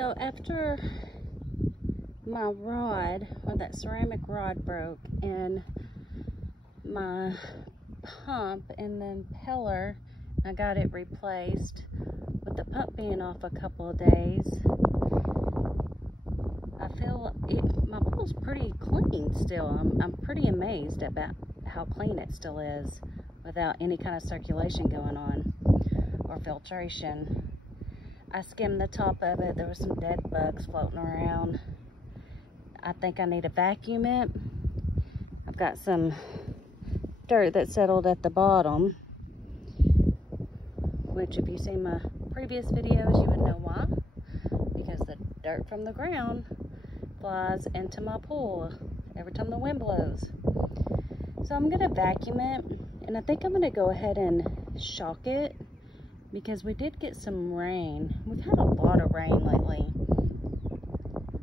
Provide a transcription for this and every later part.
So after my rod, or that ceramic rod, broke in my pump and the impeller, I got it replaced. With the pump being off a couple of days, I feel my pool's pretty clean still. I'm pretty amazed about how clean it still is without any kind of circulation going on or filtration. I skimmed the top of it. There were some dead bugs floating around. I think I need to vacuum it. I've got some dirt that settled at the bottom, which if you see my previous videos, you would know why. Because the dirt from the ground flies into my pool every time the wind blows. So I'm gonna vacuum it, and I think I'm gonna go ahead and shock it, because we did get some rain. We've had a lot of rain lately.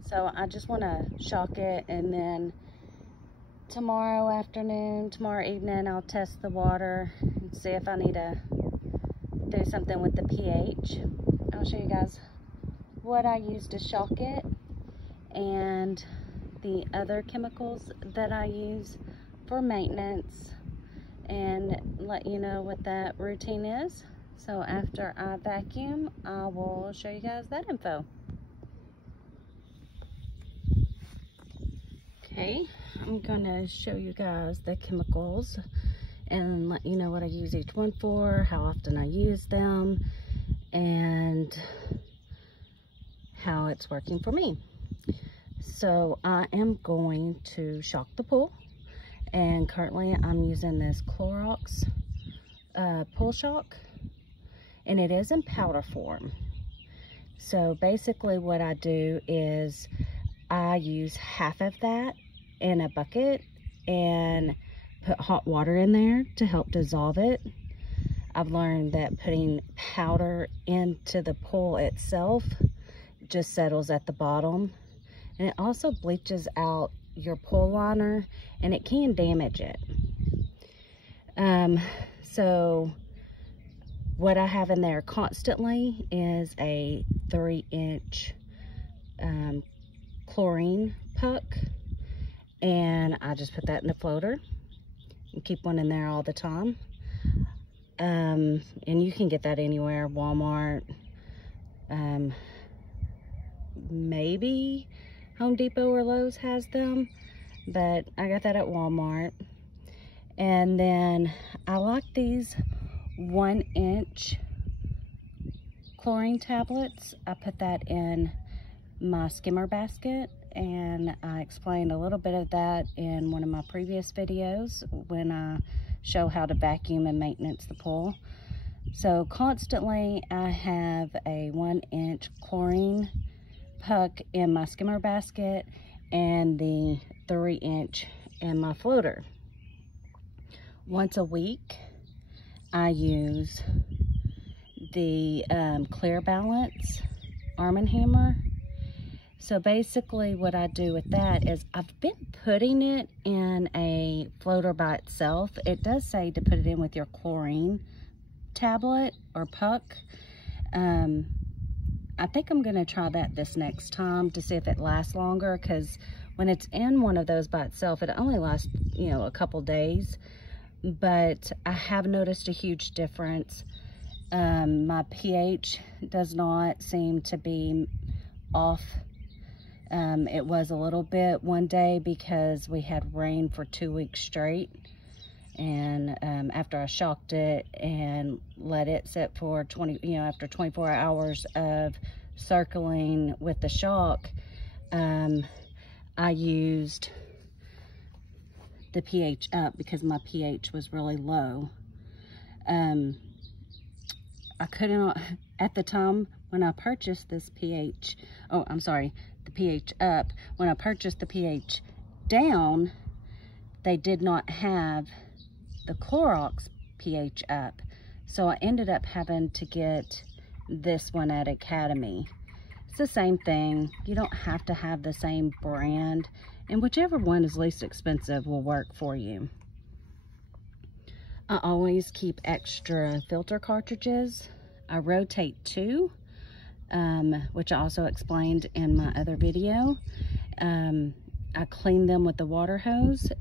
So I just wanna shock it, and then tomorrow afternoon, tomorrow evening, I'll test the water and see if I need to do something with the pH. I'll show you guys what I use to shock it and the other chemicals that I use for maintenance, and let you know what that routine is. So after I vacuum, I will show you guys that info. Okay, I'm gonna show you guys the chemicals and let you know what I use each one for, how often I use them, and how it's working for me. So I am going to shock the pool, and currently I'm using this Clorox pool shock, and it is in powder form. So basically what I do is I use half of that in a bucket and put hot water in there to help dissolve it. I've learned that putting powder into the pool itself just settles at the bottom, and it also bleaches out your pool liner, and it can damage it. So what I have in there constantly is a 3-inch chlorine puck, and I just put that in the floater and keep one in there all the time. And you can get that anywhere, Walmart, maybe Home Depot or Lowe's has them, but I got that at Walmart. And then I like these 1-inch chlorine tablets. I put that in my skimmer basket, and I explained a little bit of that in one of my previous videos when I show how to vacuum and maintenance the pool. So constantly I have a 1-inch chlorine puck in my skimmer basket and the 3-inch in my floater. Once a week I use the Clear Balance Arm & Hammer. So basically what I do with that is I've been putting it in a floater by itself. It does say to put it in with your chlorine tablet or puck. I think I'm gonna try that this next time to see if it lasts longer, because when it's in one of those by itself, it only lasts, you know, a couple days. But I have noticed a huge difference. My pH does not seem to be off. It was a little bit one day because we had rain for 2 weeks straight, and after I shocked it and let it sit for after 24 hours of circling with the shock, I used the pH up because my pH was really low. I couldn't, at the time when I purchased this pH, the pH up, when I purchased the pH down, they did not have the Clorox pH up. So I ended up having to get this one at Academy. It's the same thing. You don't have to have the same brand, and whichever one is least expensive will work for you. I always keep extra filter cartridges. I rotate 2. which I also explained in my other video. I clean them with the water hose,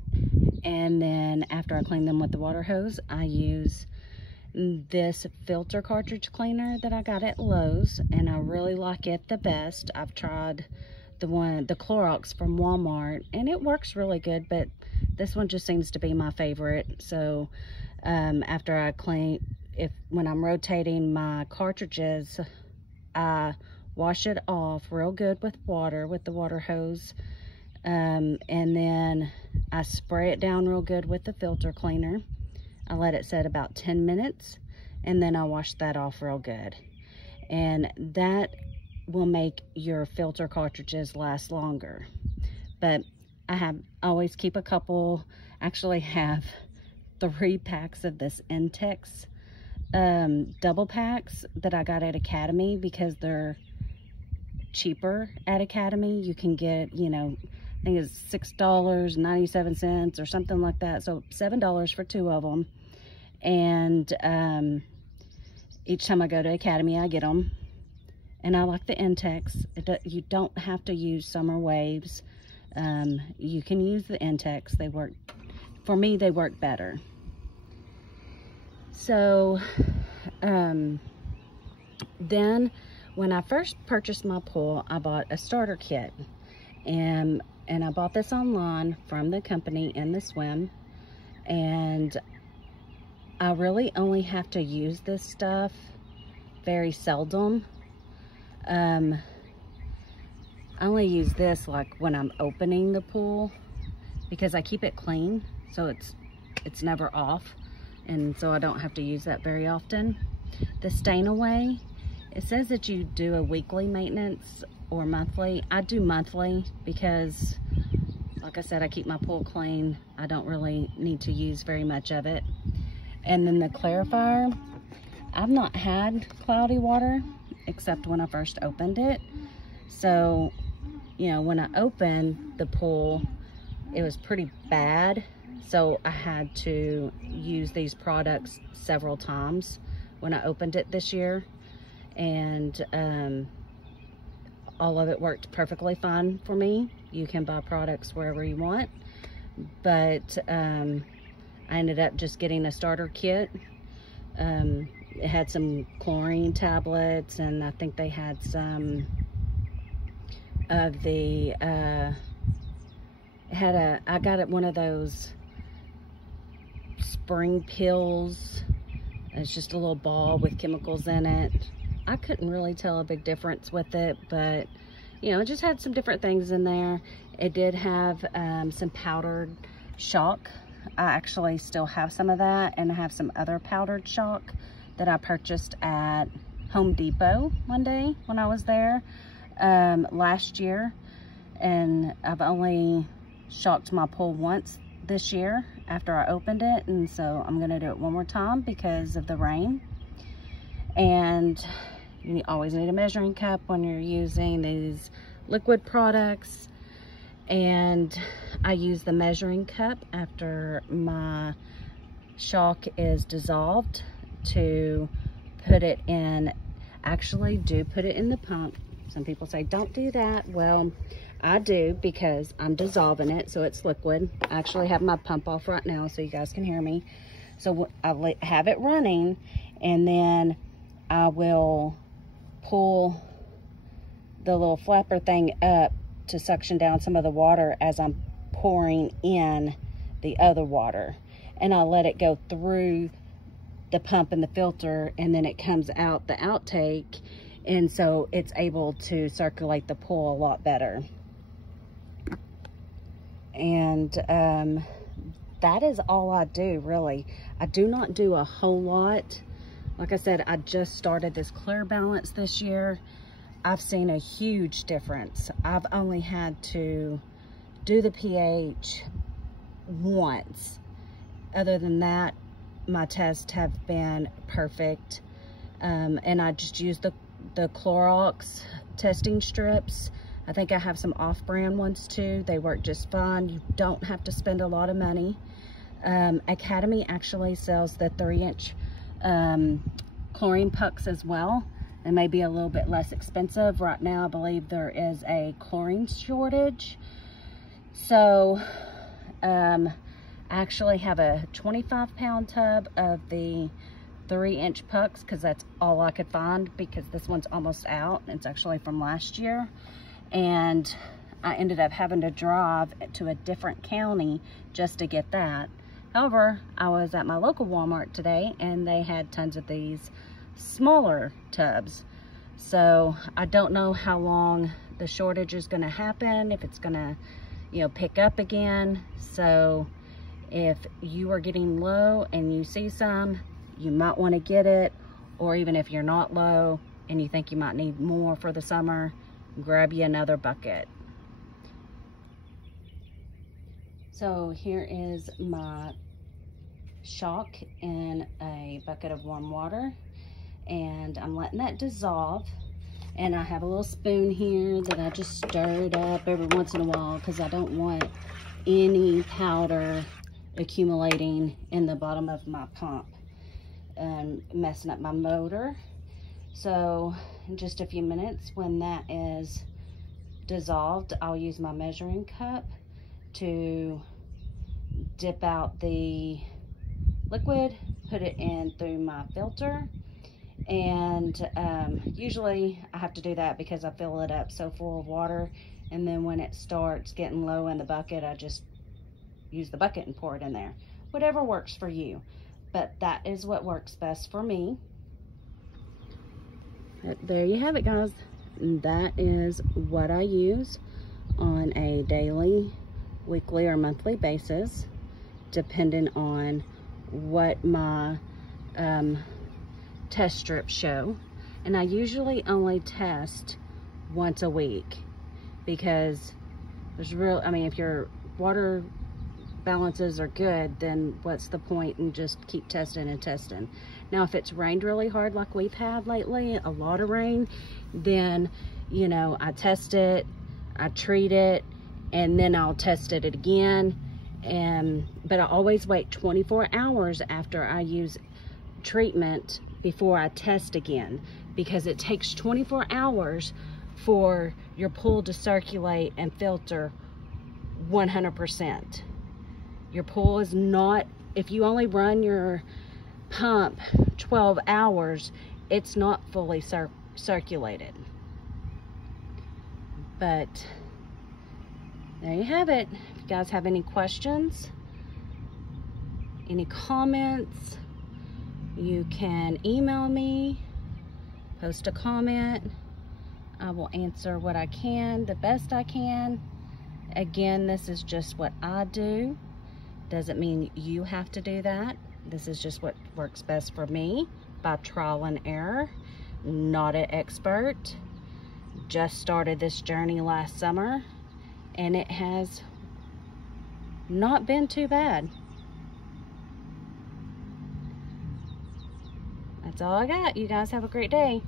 and then after I clean them with the water hose, I use this filter cartridge cleaner that I got at Lowe's, and I really like it the best. I've tried the Clorox from Walmart, and it works really good, but this one just seems to be my favorite. So after I clean, when I'm rotating my cartridges, I wash it off real good with water, with the water hose, and then I spray it down real good with the filter cleaner. I let it set about 10 minutes, and then I wash that off real good. And that will make your filter cartridges last longer. But I always keep a couple, actually have 3 packs of this Intex double packs that I got at Academy because they're cheaper at Academy. You can get, you know, I think it's $6.97 or something like that. So $7 for 2 of them. And each time I go to Academy, I get them. And I like the Intex. You don't have to use Summer Waves. You can use the Intex. They work, for me, they work better. So then when I first purchased my pool, I bought a starter kit. And I bought this online from the company In the Swim. And I really only have to use this stuff very seldom. I only use this like when I'm opening the pool, because I keep it clean, so it's never off, and so I don't have to use that very often. The Stain Away, it says that you do a weekly maintenance or monthly. I do monthly because, like I said, I keep my pool clean. I don't really need to use very much of it. And then the Clarifier, I've not had cloudy water except when I first opened it. So, you know, when I opened the pool, it was pretty bad. So I had to use these products several times when I opened it this year. And all of it worked perfectly fine for me. You can buy products wherever you want. But I ended up just getting a starter kit. It had some chlorine tablets, and I think they had some of the, I got it one of those spring pills. It's just a little ball with chemicals in it. I couldn't really tell a big difference with it, but you know, it just had some different things in there. It did have some powdered chalk. I actually still have some of that, and I have some other powdered chalk that I purchased at Home Depot one day when I was there last year. And I've only chalked my pool once this year after I opened it, and so I'm gonna do it one more time because of the rain. And you always need a measuring cup when you're using these liquid products. And I use the measuring cup after my chalk is dissolved to put it in. Actually do put it in the pump. Some people say don't do that. Well, I do, because I'm dissolving it so it's liquid. I actually have my pump off right now so you guys can hear me. So I have it running, and then I will pull the little flapper thing up to suction down some of the water as I'm pouring in the other water. And I'll let it go through the pump and the filter, and then it comes out the outtake, and so it's able to circulate the pool a lot better. And that is all I do, really. I do not do a whole lot. Like I said, I just started this Clear Balance this year. I've seen a huge difference. I've only had to do the pH once. Other than that, my tests have been perfect. And I just use the Clorox testing strips. I think I have some off-brand ones too. They work just fine. You don't have to spend a lot of money. Academy actually sells the 3-inch chlorine pucks as well. They may be a little bit less expensive. Right now, I believe there is a chlorine shortage. So, I actually have a 25-pound tub of the 3-inch pucks because that's all I could find, because this one's almost out. It's actually from last year. And I ended up having to drive to a different county just to get that. However, I was at my local Walmart today and they had tons of these smaller tubs. So I don't know how long the shortage is going to happen, if it's going to, you know, pick up again. So if you are getting low and you see some, you might want to get it. Or even if you're not low and you think you might need more for the summer, grab you another bucket. So here is my shock in a bucket of warm water, and I'm letting that dissolve. And I have a little spoon here that I just stir it up every once in a while because I don't want any powder accumulating in the bottom of my pump and messing up my motor. So in just a few minutes, when that is dissolved, I'll use my measuring cup to dip out the liquid, put it in through my filter. And usually I have to do that because I fill it up so full of water, and then when it starts getting low in the bucket, I just use the bucket and pour it in there. Whatever works for you, but that is what works best for me. But there you have it, guys. That is what I use on a daily, weekly, or monthly basis, depending on what my test strips show. And I usually only test once a week because there's I mean, if your water balances are good, then what's the point in just keep testing and testing? Now, if it's rained really hard like we've had lately, a lot of rain, then, you know, I test it, I treat it, and then I'll test it again. But I always wait 24 hours after I use treatment before I test again, because it takes 24 hours for your pool to circulate and filter 100%. Your pool is not, if you only run your pump 12 hours, it's not fully circulated. But there you have it. If you guys have any questions, any comments, you can email me, post a comment. I will answer what I can, the best I can. Again, this is just what I do. Doesn't mean you have to do that. This is just what works best for me by trial and error. Not an expert. Just started this journey last summer, and it has not been too bad. That's all I got. You guys have a great day.